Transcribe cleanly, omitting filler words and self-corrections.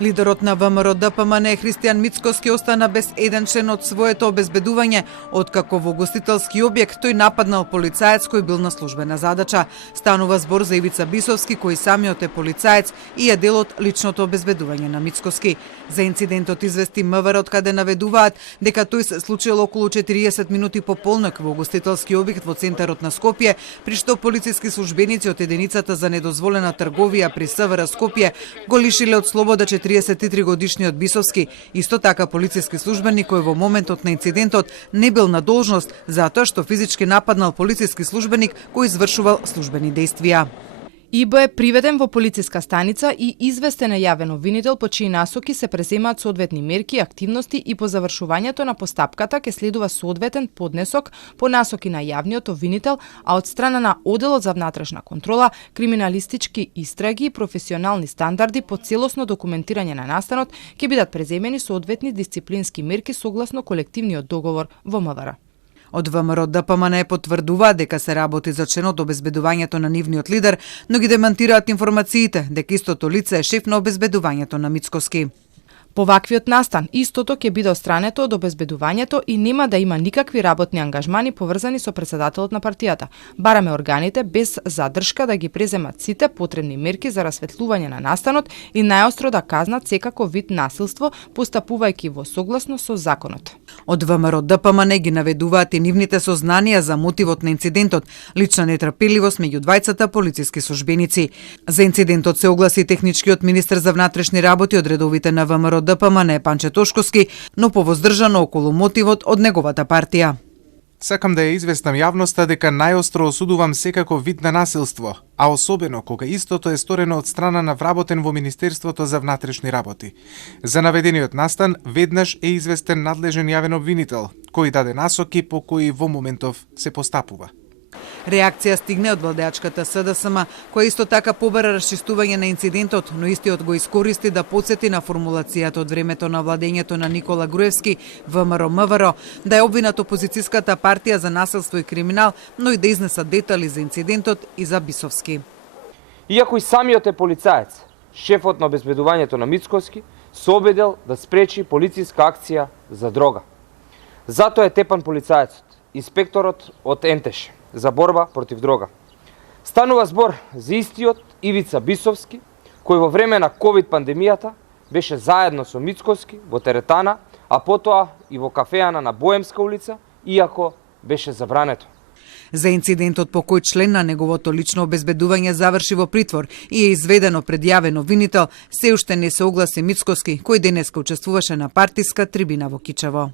Лидерот на ВМРО ДПМН Христијан Мицкоски остана без еден член од своето обезбедување, откако во гостителски објект тој нападнал полицаец кој бил на службена задача. Станува збор за Ивица Бисовски, кој самиот е полицаец и е дел од личното обезбедување на Мицкоски. За инцидентот извести МВР, од каде наведуваат дека тој се случил околу 40 минути по полнок во гостителски објект во центарот на Скопје, при што полициски службеници од единицата за недозволена трговија при СВР Скопје го лишиле од слобода 33 годишниот Бисовски, исто така полициски службеник кој во моментот на инцидентот не бил на должност затоа што физички нападнал полициски службеник кој извршувал службени дејствија. ИБ е приведен во полициска станица и известен е јавен обвинител по чии насоки се преземаат соодветни мерки и активности и по завршувањето на постапката ќе следува соодветен поднесок по насоки на јавниот обвинител, а од страна на Оделот за внатрешна контрола, криминалистички истраги и професионални стандарди по целосно документирање на настанот ќе бидат преземени соодветни дисциплински мерки согласно колективниот договор во МВР. Од ВМРО ДПМН потврдуваат дека се работи за членот обезбедувањето на нивниот лидер, но ги демантираат информациите дека истото лице е шеф на обезбедувањето на Мицкоски. По ваквиот настан, истото ќе биде отстрането од обезбедувањето и нема да има никакви работни ангажмани поврзани со претседателот на партијата. Бараме органите без задршка да ги преземат сите потребни мерки за расветлување на настанот и најостро да казнат секако вид насилство, постапувајќи во согласно со законот. Од ВМРО ДПМН ги наведуваат и нивните сознанија за мотивот на инцидентот, лична нетрпеливост меѓу двајцата полициски службеници. За инцидентот се огласи техничкиот министер за внатрешни работи од редовите на ВМРО ДПМН Панче Тошковски, но повоздржано околу мотивот од неговата партија. Сакам да ја известам јавноста дека најостро осудувам секако вид на насилство, а особено кога истото е сторено од страна на вработен во Министерството за внатрешни работи. За наведениот настан веднаш е известен надлежен јавен обвинител, кој даде насоки по кои во моментов се постапува. Реакција стигне од владеачката СДСМ, која исто така побара расчистување на инцидентот, но истиот го искористи да потсети на формулацијата од времето на владењето на Никола Груевски, ВМРО-МВР, да е обвинат опозицијската партија за насилство и криминал, но и да изнеса детали за инцидентот и за Бисовски. Иако и самиот е полицаец, шефот на обезбедувањето на Мицкоски се обидел да спречи полициска акција за дрога. Затоа е тепан полицаецот, инспекторот од НТШ за борба против дрога. Станува збор за истиот Ивица Бисовски, кој во време на ковид пандемијата беше заедно со Мицкоски во теретана, а потоа и во кафеана на Боемска улица, иако беше забрането. За инцидентот по кој член на неговото лично обезбедување заврши во притвор и е изведено пред јавен обвинител, се уште не се огласи Мицкоски, кој денеска учествуваше на партиска трибина во Кичево.